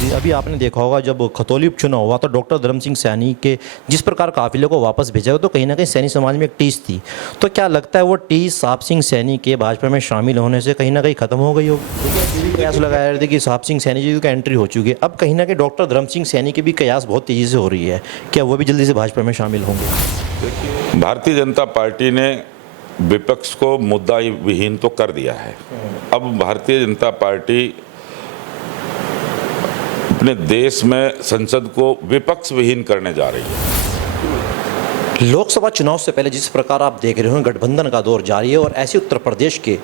जी, अभी आपने देखा होगा जब खतौली उपचुनाव हुआ तो डॉक्टर धर्म सिंह सैनी के जिस प्रकार काफिले को वापस भेजा गया तो कहीं ना कहीं सैनी समाज में एक टीस थी। तो क्या लगता है वो टीस साहब सिंह सैनी के भाजपा में शामिल होने से कहीं ना कहीं खत्म हो गई होगी? देखिए अभी भी कयास लगाया रहे थे कि साहब सिंह सैनी जी की एंट्री हो चुकी है, अब कहीं ना कहीं डॉक्टर धर्म सिंह सैनी की भी कयास बहुत तेज़ी से हो रही है, क्या वो भी जल्दी से भाजपा में शामिल होंगे? भारतीय जनता पार्टी ने विपक्ष को मुद्दा विहीन तो कर दिया है। अब भारतीय जनता पार्टी अपने देश में संसद को विपक्ष विहीन करने जा रही है। लोकसभा चुनाव से पहले जिस प्रकार आप देख रहे हो गठबंधन का दौर जारी है और ऐसे उत्तर प्रदेश के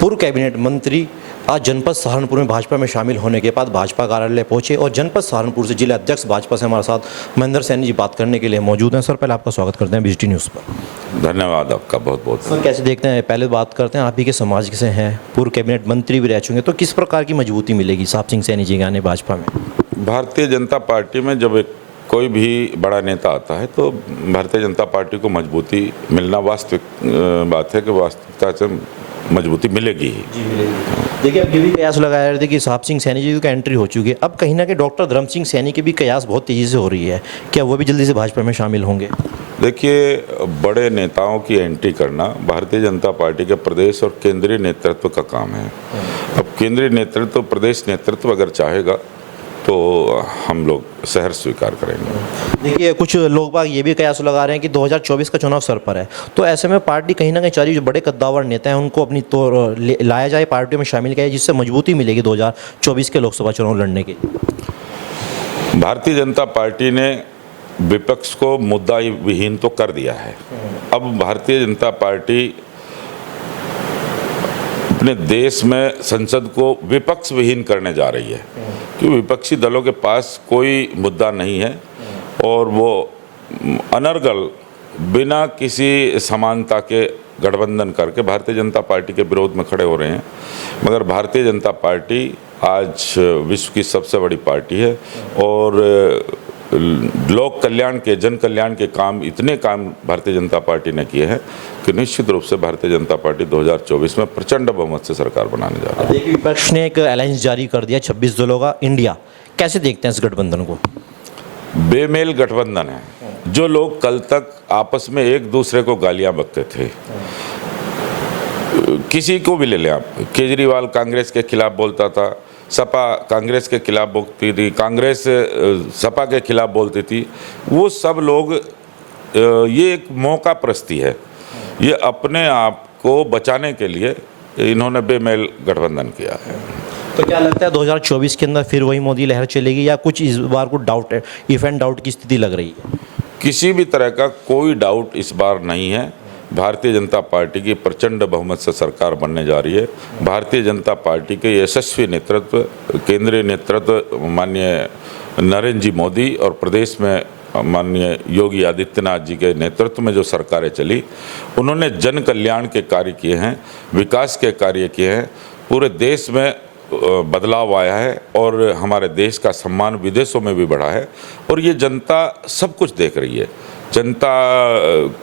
पूर्व कैबिनेट मंत्री आज जनपद सहारनपुर में भाजपा में शामिल होने के बाद भाजपा कार्यालय पहुंचे और जनपद सहारनपुर से जिला अध्यक्ष भाजपा से हमारे साथ महेंद्र सैनी जी बात करने के लिए मौजूद हैं। सर पहले आपका स्वागत करते हैं BGT न्यूज़ पर। धन्यवाद आपका बहुत बहुत। सर कैसे देखते हैं, पहले बात करते हैं आप ही के समाज से हैं, पूर्व कैबिनेट मंत्री भी रह चुके हैं, तो किस प्रकार की मजबूती मिलेगी साहब सिंह सैनी जी के आने भाजपा में? भारतीय जनता पार्टी में जब कोई भी बड़ा नेता आता है तो भारतीय जनता पार्टी को मजबूती मिलना वास्तविक बात है कि वास्तविकता से मजबूती मिलेगी ही। जी मिलेगी। देखिए अब ये भी कयास लगाया रहे थे कि साहब सिंह सैनी जी की एंट्री हो चुकी है, अब कहीं ना कहीं डॉक्टर धर्म सिंह सैनी की भी कयास बहुत तेज़ी से हो रही है, क्या वो भी जल्दी से भाजपा में शामिल होंगे? देखिए बड़े नेताओं की एंट्री करना भारतीय जनता पार्टी के प्रदेश और केंद्रीय नेतृत्व का काम है। अब केंद्रीय नेतृत्व प्रदेश नेतृत्व अगर चाहेगा तो हम लोग सहर्ष स्वीकार करेंगे। देखिए कुछ लोग बाग ये भी कयास लगा रहे हैं कि 2024 का चुनाव सर पर है, तो ऐसे में पार्टी कहीं ना कहीं चाह रही है जो बड़े कद्दावर नेता हैं उनको अपनी तौर लाया जाए, पार्टी में शामिल किया जाए, जिससे मजबूती मिलेगी 2024 के लोकसभा चुनाव लड़ने की। भारतीय जनता पार्टी ने विपक्ष को मुद्दा विहीन तो कर दिया है। अब भारतीय जनता पार्टी अपने देश में संसद को विपक्ष विहीन करने जा रही है, क्योंकि विपक्षी दलों के पास कोई मुद्दा नहीं है और वो अनर्गल बिना किसी समानता के गठबंधन करके भारतीय जनता पार्टी के विरोध में खड़े हो रहे हैं। मगर भारतीय जनता पार्टी आज विश्व की सबसे बड़ी पार्टी है और लोक कल्याण के जन कल्याण के काम इतने काम भारतीय जनता पार्टी ने किए हैं कि निश्चित रूप से भारतीय जनता पार्टी 2024 में प्रचंड बहुमत से सरकार बनाने जा रही है। देखिए विपक्ष ने एक अलायंस जारी कर दिया 26 दलों का इंडिया, कैसे देखते हैं इस गठबंधन को? बेमेल गठबंधन है। जो लोग कल तक आपस में एक दूसरे को गालियां बकते थे, किसी को भी ले लें आप, केजरीवाल कांग्रेस के खिलाफ बोलता था, सपा कांग्रेस के खिलाफ बोलती थी, कांग्रेस सपा के खिलाफ बोलती थी, वो सब लोग ये एक मौका प्रस्ती है, ये अपने आप को बचाने के लिए इन्होंने बेमेल गठबंधन किया है। तो क्या लगता है 2024 के अंदर फिर वही मोदी लहर चलेगी या कुछ इस बार को डाउट है, इफ एंड डाउट की स्थिति लग रही है? किसी भी तरह का कोई डाउट इस बार नहीं है। भारतीय जनता पार्टी की प्रचंड बहुमत से सरकार बनने जा रही है। भारतीय जनता पार्टी के यशस्वी नेतृत्व, केंद्रीय नेतृत्व माननीय नरेंद्र जी मोदी और प्रदेश में माननीय योगी आदित्यनाथ जी के नेतृत्व में जो सरकारें चली, उन्होंने जन कल्याण के कार्य किए हैं, विकास के कार्य किए हैं, पूरे देश में बदलाव आया है और हमारे देश का सम्मान विदेशों में भी बढ़ा है और ये जनता सब कुछ देख रही है। जनता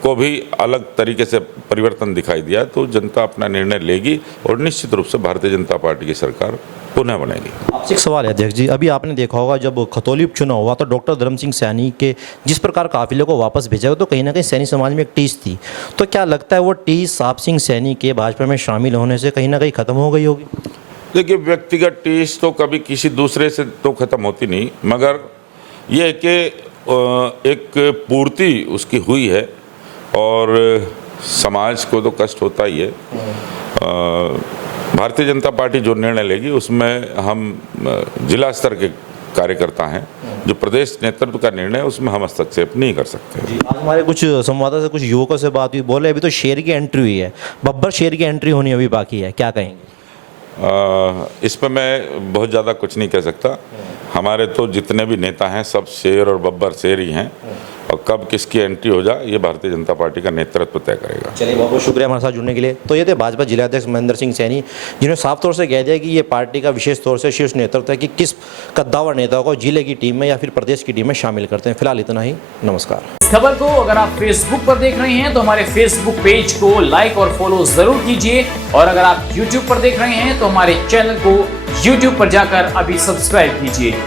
को भी अलग तरीके से परिवर्तन दिखाई दिया, तो जनता अपना निर्णय लेगी और निश्चित रूप से भारतीय जनता पार्टी की सरकार पुनः बनेगी। आपसे एक सवाल है अध्यक्ष जी, अभी आपने देखा होगा जब खतौली उपचुनाव हुआ तो डॉक्टर धर्म सिंह सैनी के जिस प्रकार काफिले को वापस भेजा गया तो कहीं ना कहीं सैनी समाज में एक टीस थी, तो क्या लगता है वो टीस साहब सिंह सैनी के भाजपा में शामिल होने से कहीं ना कहीं खत्म हो गई होगी? देखिए व्यक्तिगत टीस तो कभी किसी दूसरे से तो खत्म होती नहीं, मगर ये है कि एक पूर्ति उसकी हुई है और समाज को तो कष्ट होता ही है। भारतीय जनता पार्टी जो निर्णय लेगी उसमें हम जिला स्तर के कार्यकर्ता हैं, जो प्रदेश नेतृत्व का निर्णय उसमें हम हस्तक्षेप नहीं कर सकते। आज हमारे कुछ संवाददाता से कुछ युवकों से बात हुई, बोले अभी तो शेर की एंट्री हुई है, बब्बर शेर की एंट्री होनी अभी बाकी है, क्या कहेंगे? इस पर मैं बहुत ज़्यादा कुछ नहीं कह सकता। हमारे तो जितने भी नेता हैं सब शेर और बब्बर शेर ही हैं और कब किसकी एंट्री हो जाए ये भारतीय जनता पार्टी का नेतृत्व तय करेगा। चलिए बहुत बहुत शुक्रिया हमारे साथ जुड़ने के लिए। तो ये थे भाजपा जिलाध्यक्ष महेंद्र सिंह सैनी, जिन्होंने साफ तौर से कह दिया कि ये पार्टी का विशेष तौर से शीर्ष नेतृत्व है कि किस कद्दावर नेता को जिले की टीम में या फिर प्रदेश की टीम में शामिल करते हैं। फिलहाल इतना ही, नमस्कार। इस खबर को अगर आप फेसबुक पर देख रहे हैं तो हमारे फेसबुक पेज को लाइक और फॉलो जरूर कीजिए और अगर आप यूट्यूब पर देख रहे हैं तो हमारे चैनल को यूट्यूब पर जाकर अभी सब्सक्राइब कीजिए।